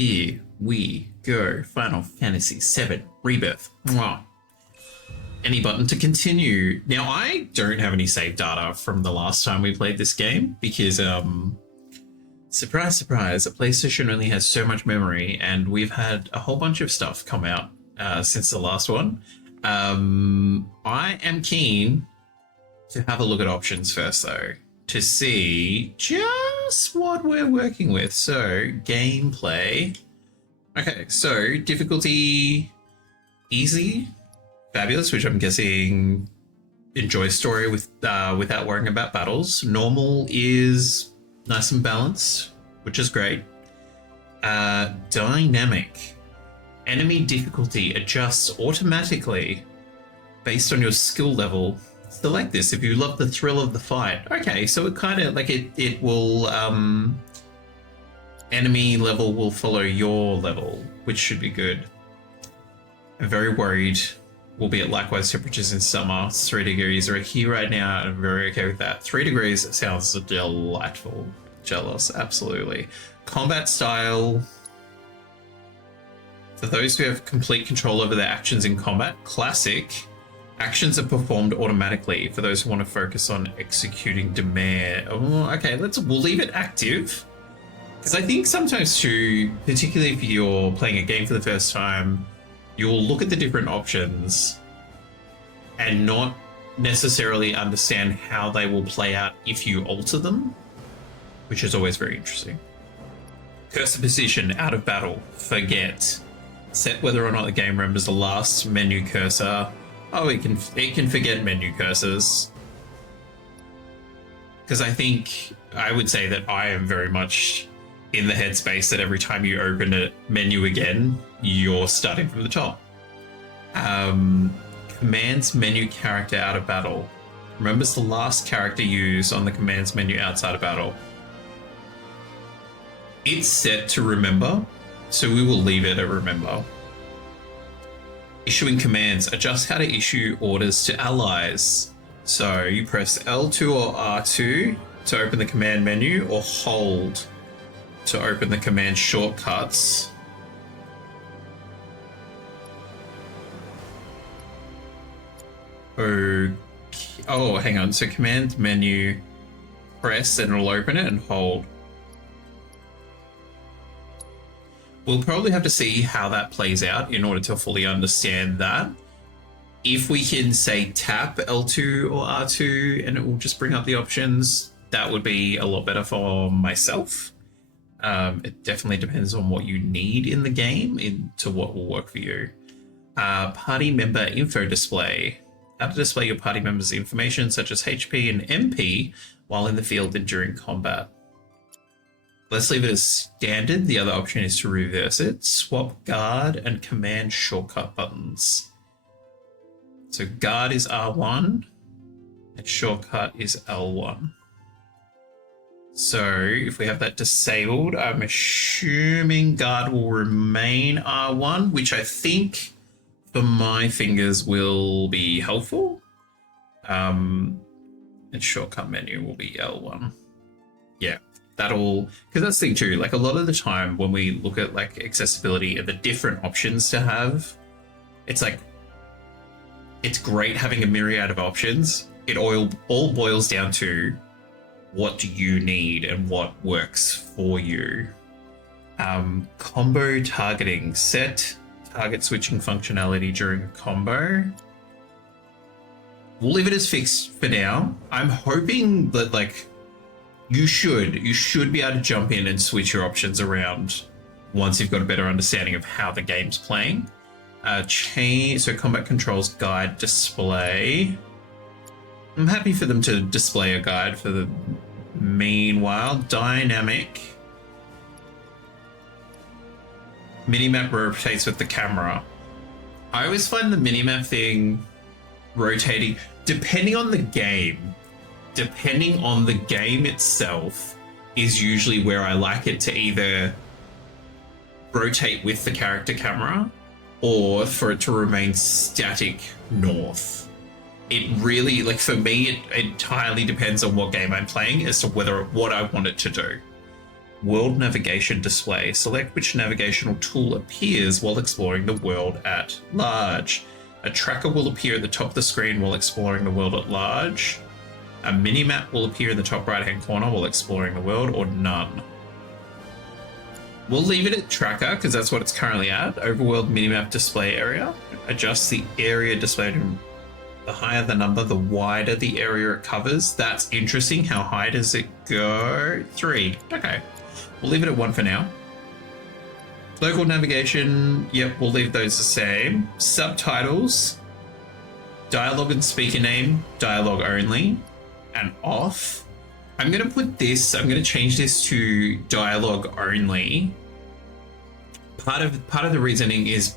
Here we go. Final Fantasy VII Rebirth. Mwah. Any button to continue. Now, I don't have any save data from the last time we played this game because, surprise, surprise, a PlayStation only has so much memory, and we've had a whole bunch of stuff come out since the last one. I am keen to have a look at options first, though, to see just what we're working with. So, gameplay. Okay, so difficulty easy, fabulous, which I'm guessing enjoy story without worrying about battles. Normal is nice and balanced, which is great. Dynamic. Enemy difficulty adjusts automatically based on your skill level. Select this if you love the thrill of the fight. Okay, so it kind of like it will enemy level will follow your level, which should be good. I'm very worried we'll be at likewise temperatures in summer. 3 degrees are here right now, and I'm very okay with that. 3 degrees sounds delightful. Jealous, absolutely. Combat style. For those who have complete control over their actions in combat, classic. Actions are performed automatically for those who want to focus on executing demand. Oh, okay, we'll leave it active. Because I think sometimes too, particularly if you're playing a game for the first time, you'll look at the different options and not necessarily understand how they will play out if you alter them, which is always very interesting. Cursor position, out of battle, forget. Set whether or not the game remembers the last menu cursor. Oh, it can forget menu cursors. Because I would say that I am very much in the headspace that every time you open a menu again, you're starting from the top. Commands menu character out of battle. Remembers the last character used on the commands menu outside of battle. It's set to remember, so we will leave it at remember. Issuing commands. Adjust how to issue orders to allies. So you press L2 or R2 to open the command menu, or hold to open the command shortcuts. Okay. Oh, hang on. So command menu, press and it'll open it, and hold. We'll probably have to see how that plays out in order to fully understand that. If we can say tap L2 or R2 and it will just bring up the options, that would be a lot better for myself. It definitely depends on what you need in the game into what will work for you. Party member info display. How to display your party members' information such as HP and MP while in the field and during combat. Let's leave it as standard. The other option is to reverse it. Swap guard and command shortcut buttons. So guard is R1 and shortcut is L1. So if we have that disabled, I'm assuming guard will remain R1, which I think for my fingers will be helpful. And shortcut menu will be L1. Yeah. That'll, because that's the thing too, like a lot of the time when we look at like accessibility and the different options to have, it's like, it's great having a myriad of options. It all boils down to what do you need and what works for you. Combo targeting. Set target switching functionality during a combo. We'll leave it as fixed for now. I'm hoping that like, you should be able to jump in and switch your options around once you've got a better understanding of how the game's playing. So combat controls guide display. I'm happy for them to display a guide for the meanwhile. Dynamic. Minimap rotates with the camera. I always find the minimap thing rotating, depending on the game. Depending on the game itself is usually where I like it to either rotate with the character camera or for it to remain static north. It really, like for me, it entirely depends on what game I'm playing as to what I want it to do. World navigation display. Select which navigational tool appears while exploring the world at large. A tracker will appear at the top of the screen while exploring the world at large. A mini-map will appear in the top right-hand corner while exploring the world, or none. We'll leave it at tracker because that's what it's currently at. Overworld minimap display area. Adjust the area displayed. The higher the number, the wider the area it covers. That's interesting. How high does it go? 3. Okay. We'll leave it at 1 for now. Local navigation. Yep, we'll leave those the same. Subtitles. Dialogue and speaker name. Dialogue only. And off. I'm going to put this, I'm going to change this to dialogue only. Part of the reasoning is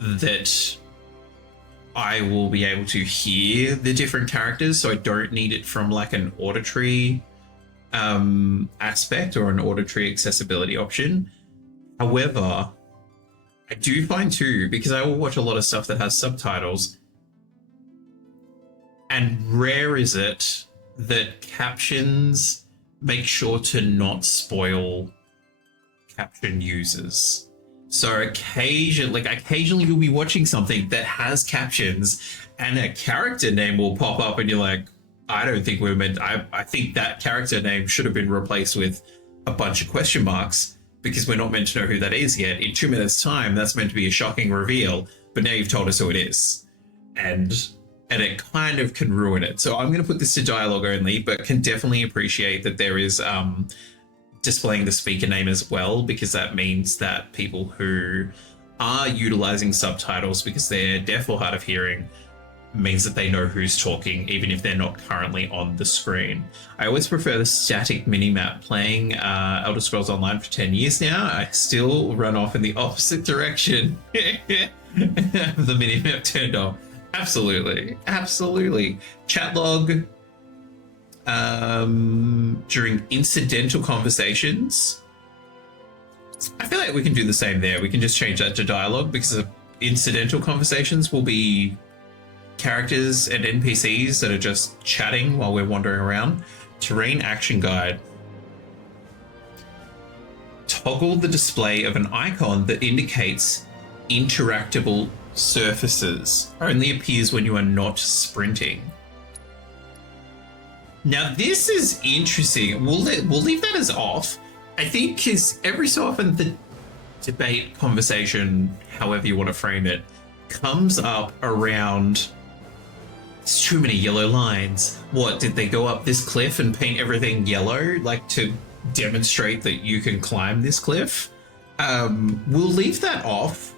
that I will be able to hear the different characters, so I don't need it from like an auditory aspect or an auditory accessibility option. However, I do find too, because I will watch a lot of stuff that has subtitles, and rare is it that captions make sure to not spoil caption users. So occasionally you'll be watching something that has captions and a character name will pop up and you're like, I don't think we're meant, I think that character name should have been replaced with a bunch of question marks because we're not meant to know who that is yet. In 2 minutes time, that's meant to be a shocking reveal, but now you've told us who it is. And it kind of can ruin it. So I'm going to put this to dialogue only, but can definitely appreciate that there is displaying the speaker name as well, because that means that people who are utilizing subtitles because they're deaf or hard of hearing means that they know who's talking, even if they're not currently on the screen. I always prefer the static minimap. Playing Elder Scrolls Online for 10 years now, I still run off in the opposite direction. The minimap turned off. Absolutely. Chat log during incidental conversations. I feel like we can do the same there. We can just change that to dialogue, because incidental conversations will be characters and NPCs that are just chatting while we're wandering around. Terrain action guide. Toggle the display of an icon that indicates interactable surfaces. Only appears when you are not sprinting. Now this is interesting. We'll leave that as off. I think because every so often the debate, conversation, however you want to frame it, comes up around it's too many yellow lines. What, did they go up this cliff and paint everything yellow, like to demonstrate that you can climb this cliff? We'll leave that off.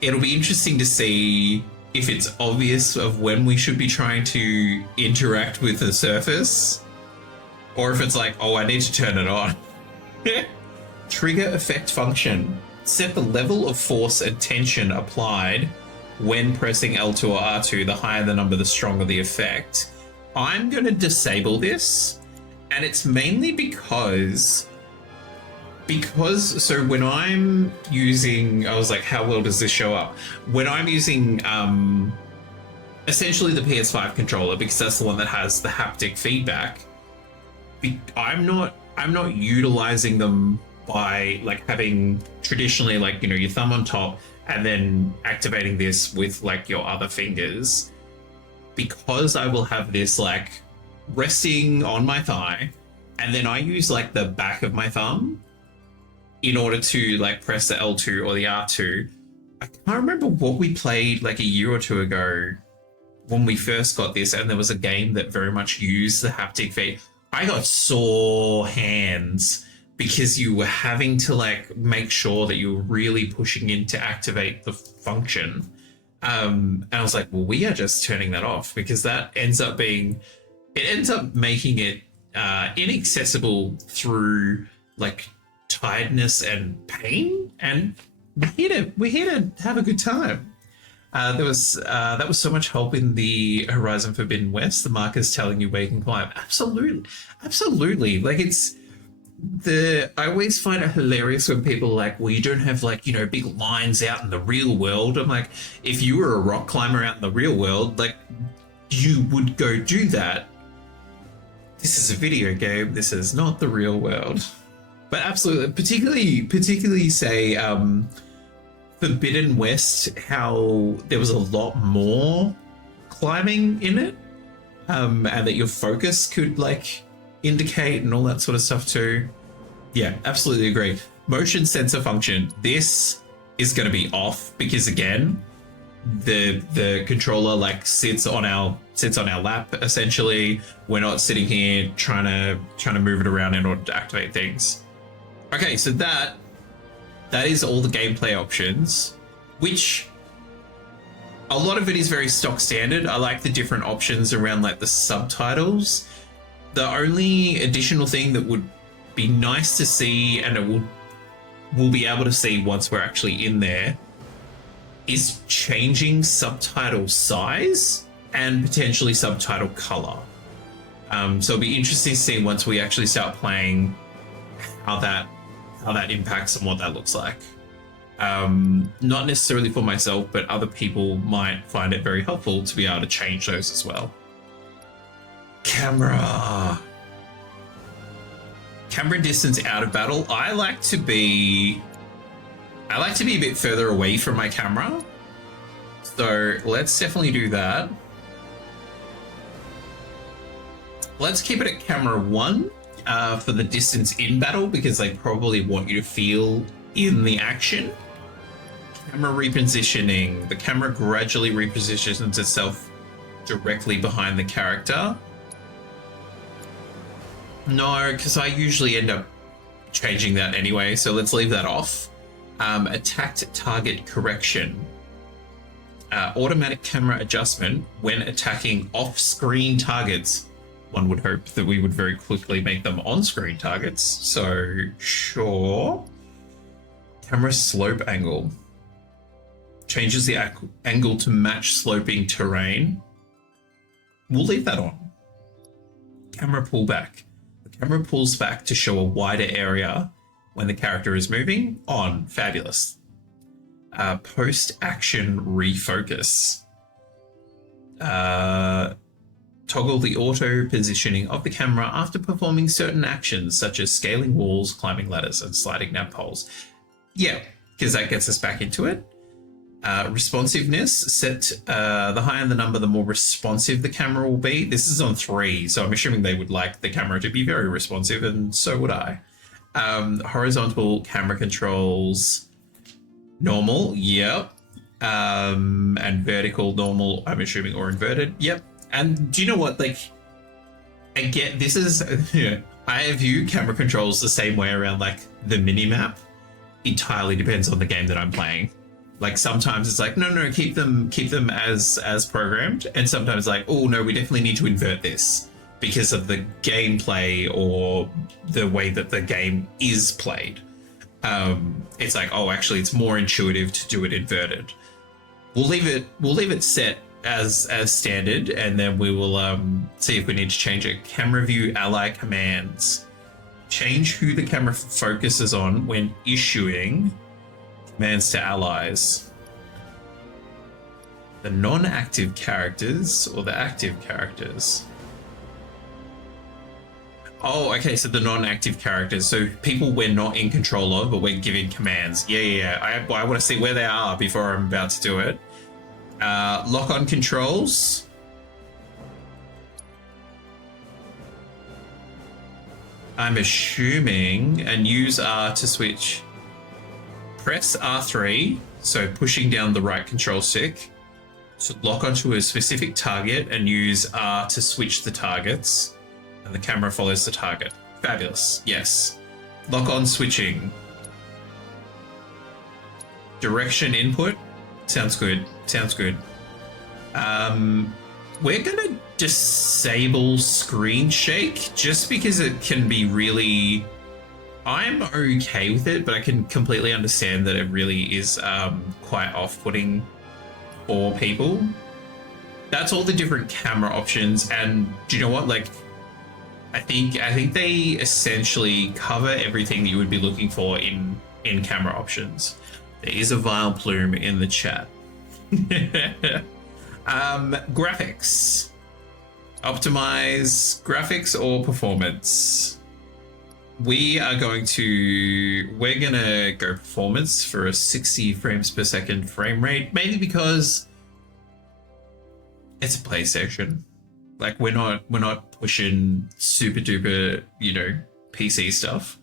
It'll be interesting to see if it's obvious of when we should be trying to interact with the surface, or if it's like, oh, I need to turn it on. Trigger effect function. Set the level of force and tension applied when pressing L2 or R2. The higher the number, the stronger the effect. I'm going to disable this, and it's mainly because so when I'm using, I was like, how well does this show up? When I'm using essentially the PS5 controller, because that's the one that has the haptic feedback, I'm not utilizing them by like having traditionally, like, you know, your thumb on top and then activating this with like your other fingers, because I will have this like resting on my thigh, and then I use like the back of my thumb in order to like press the L2 or the R2. I can't remember what we played like a year or two ago when we first got this, and there was a game that very much used the haptic feed. I got sore hands because you were having to like make sure that you were really pushing in to activate the function. And I was like, well, we are just turning that off, because that ends up making it inaccessible through like tiredness and pain, and we're here to have a good time. That was so much help in the Horizon Forbidden West. The markers telling you where you can climb. Absolutely. Like I always find it hilarious when people are like, well, you don't have like, you know, big lines out in the real world. I'm like, if you were a rock climber out in the real world, like you would go do that. this is a video game. This is not the real world. But absolutely, particularly say Forbidden West, how there was a lot more climbing in it, and that your focus could like indicate and all that sort of stuff too. Yeah, absolutely agree. Motion sensor function. This is going to be off because again, the controller like sits on our lap essentially. We're not sitting here trying to move it around in order to activate things. Okay, so that is all the gameplay options, which a lot of it is very stock standard. I like the different options around like the subtitles. The only additional thing that would be nice to see, and we'll be able to see once we're actually in there, is changing subtitle size and potentially subtitle color. So it'll be interesting to see once we actually start playing how that impacts and what that looks like. Not necessarily for myself, but other people might find it very helpful to be able to change those as well. Camera distance out of battle. I like to be a bit further away from my camera. So let's definitely do that. Let's keep it at camera 1 for the distance in battle, because they probably want you to feel in the action. Camera repositioning. The camera gradually repositions itself directly behind the character. No, because I usually end up changing that anyway, so let's leave that off. Attacked target correction. Automatic camera adjustment when attacking off-screen targets. One would hope that we would very quickly make them on-screen targets, so sure. Camera slope angle. Changes the angle to match sloping terrain. We'll leave that on. Camera pullback. The camera pulls back to show a wider area when the character is moving. On. Fabulous. Post-action refocus. Toggle the auto positioning of the camera after performing certain actions such as scaling walls, climbing ladders, and sliding nav poles. Yeah, because that gets us back into it. Responsiveness. Set the higher the number, the more responsive the camera will be. This is on 3, so I'm assuming they would like the camera to be very responsive, and so would I. Horizontal camera controls. Normal, yep. And vertical, normal, I'm assuming, or inverted, yep. And do you know what, like, again, this is, I view camera controls the same way around, like, the mini-map. Entirely depends on the game that I'm playing. Like, sometimes it's like, no, keep them as programmed. And sometimes like, oh, no, we definitely need to invert this because of the gameplay or the way that the game is played. It's like, oh, actually, it's more intuitive to do it inverted. We'll leave it set as standard, and then we will see if we need to change it. Camera view ally commands. Change who the camera focuses on when issuing commands to allies. The non-active characters or the active characters? Oh, okay, so the non-active characters. So people we're not in control of, but we're giving commands. Yeah. I want to see where they are before I'm about to do it. Lock-on controls. I'm assuming, and use R to switch. Press R3, so pushing down the right control stick, to lock onto a specific target, and use R to switch the targets, and the camera follows the target. Fabulous, yes. Lock on switching. Direction input. Sounds good. We're gonna disable screen shake just because it can be really... I'm okay with it, but I can completely understand that it really is quite off-putting for people. That's all the different camera options, and do you know what? Like, I think they essentially cover everything that you would be looking for in camera options. There is a vile plume in the chat. Graphics. Optimize graphics or performance. We're gonna go performance for a 60 frames per second frame rate, mainly because it's a PlayStation. Like we're not pushing super duper, PC stuff.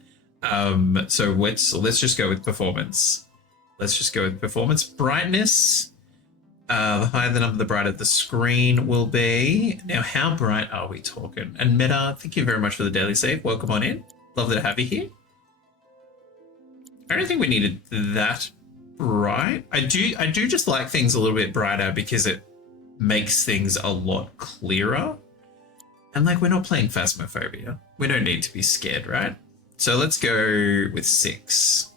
So let's just go with performance. Let's just go with performance. Brightness. The higher the number, the brighter the screen will be. Now, how bright are we talking? And Meta, thank you very much for the daily save. Welcome on in. Lovely to have you here. I don't think we needed that bright. I do just like things a little bit brighter because it makes things a lot clearer. And like, we're not playing Phasmophobia. We don't need to be scared, right? So let's go with 6.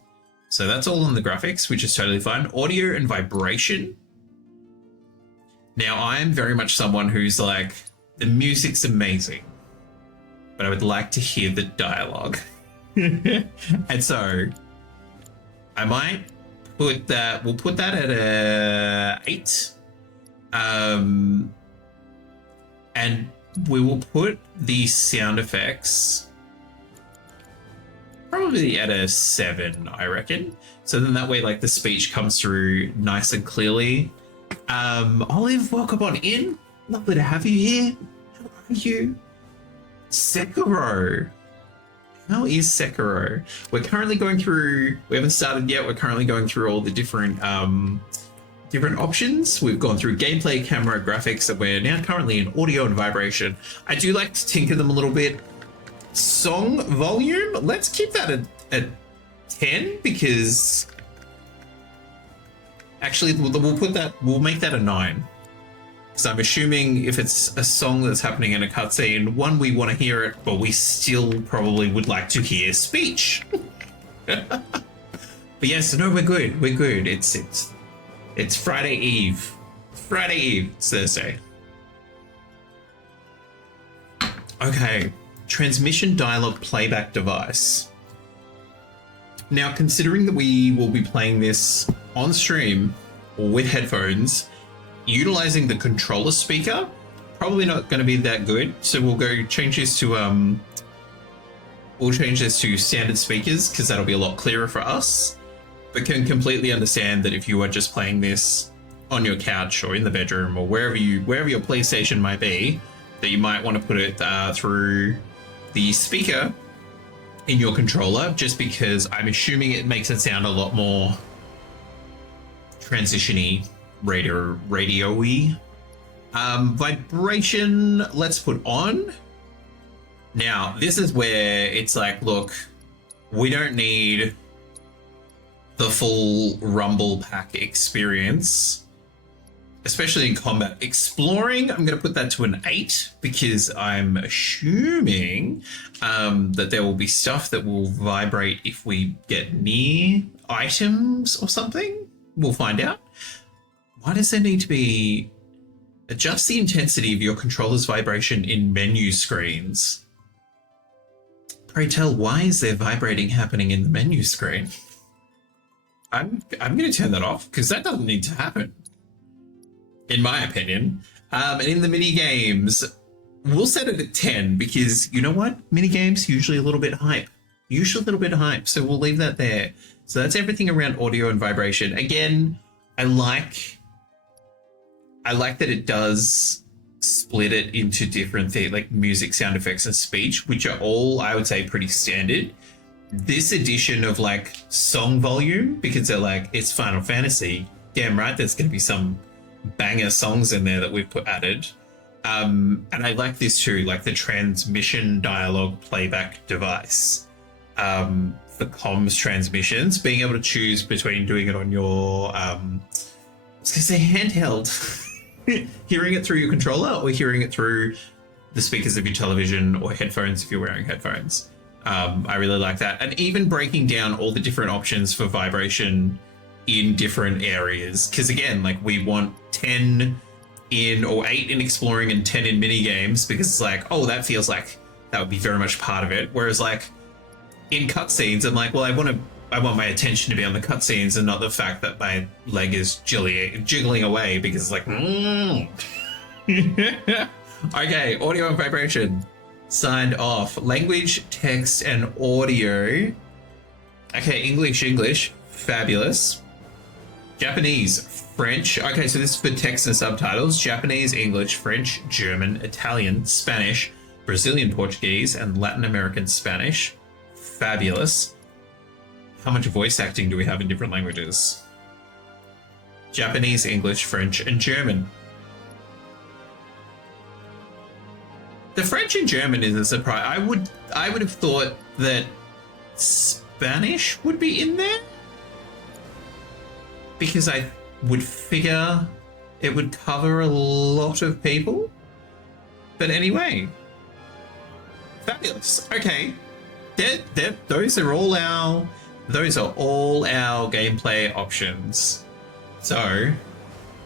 So that's all on the graphics, which is totally fine. Audio and vibration. Now, I'm very much someone who's like, the music's amazing, but I would like to hear the dialogue. And so I might put that, we'll put that at a 8. And we will put the sound effects probably at a 7, I reckon. So then that way, like, the speech comes through nice and clearly. Olive, welcome on in. Lovely to have you here. How are you? Sekiro. How is Sekiro? We're currently going through, we haven't started yet, we're currently going through all the different options. We've gone through gameplay, camera, graphics, and we're now currently in audio and vibration. I do like to tinker them a little bit. Song volume, let's keep that at 10 because actually we'll make that a 9. So I'm assuming if it's a song that's happening in a cutscene, one, we want to hear it, but we still probably would like to hear speech. But yes, no, we're good. We're good. It's Friday Eve. Friday Eve. It's Thursday. Okay. Transmission dialogue playback device. Now, considering that we will be playing this on stream or with headphones, utilizing the controller speaker, probably not going to be that good. So we'll change this to standard speakers because that'll be a lot clearer for us. But can completely understand that if you are just playing this on your couch or in the bedroom or wherever your PlayStation might be, that you might want to put it through the speaker in your controller, just because I'm assuming it makes it sound a lot more transition-y, radio-y. Vibration, let's put on. Now, this is where it's like, look, we don't need the full rumble pack experience, especially in combat. Exploring, I'm going to put that to an 8 because I'm assuming that there will be stuff that will vibrate if we get near items or something. We'll find out. Why does there need to be... Adjust the intensity of your controller's vibration in menu screens. Pray tell, why is there vibrating happening in the menu screen? I'm going to turn that off because that doesn't need to happen, in my opinion. And in the mini games, we'll set it at 10 because you know what? Mini games usually a little bit hype. So we'll leave that there. So that's everything around audio and vibration. Again, I like that it does split it into different things, like music, sound effects, and speech, which are all, I would say, pretty standard. This edition of like song volume, because they're like, it's Final Fantasy, damn right, there's going to be some banger songs in there that we've added. And I like this too, like the transmission dialogue playback device. For comms transmissions, being able to choose between doing it on your, I was going to say handheld, hearing it through your controller or hearing it through the speakers of your television or headphones if you're wearing headphones. I really like that. And even breaking down all the different options for vibration in different areas. Because again, like we want 10 in or 8 in exploring and 10 in mini games because it's like, oh, that feels like that would be very much part of it. Whereas like in cutscenes, I'm like, well, I want my attention to be on the cutscenes and not the fact that my leg is jiggling away because it's like, Okay, audio and vibration. Signed off. Language, text, and audio. Okay, English. Fabulous. Japanese, French. Okay, so this is for text and subtitles. Japanese, English, French, German, Italian, Spanish, Brazilian Portuguese, and Latin American Spanish. Fabulous. How much voice acting do we have in different languages? Japanese, English, French, and German. The French and German is a surprise. I would have thought that Spanish would be in there, because I would figure it would cover a lot of people. But anyway, fabulous. Okay, those are all our gameplay options. So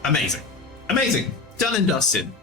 amazing, done and dusted.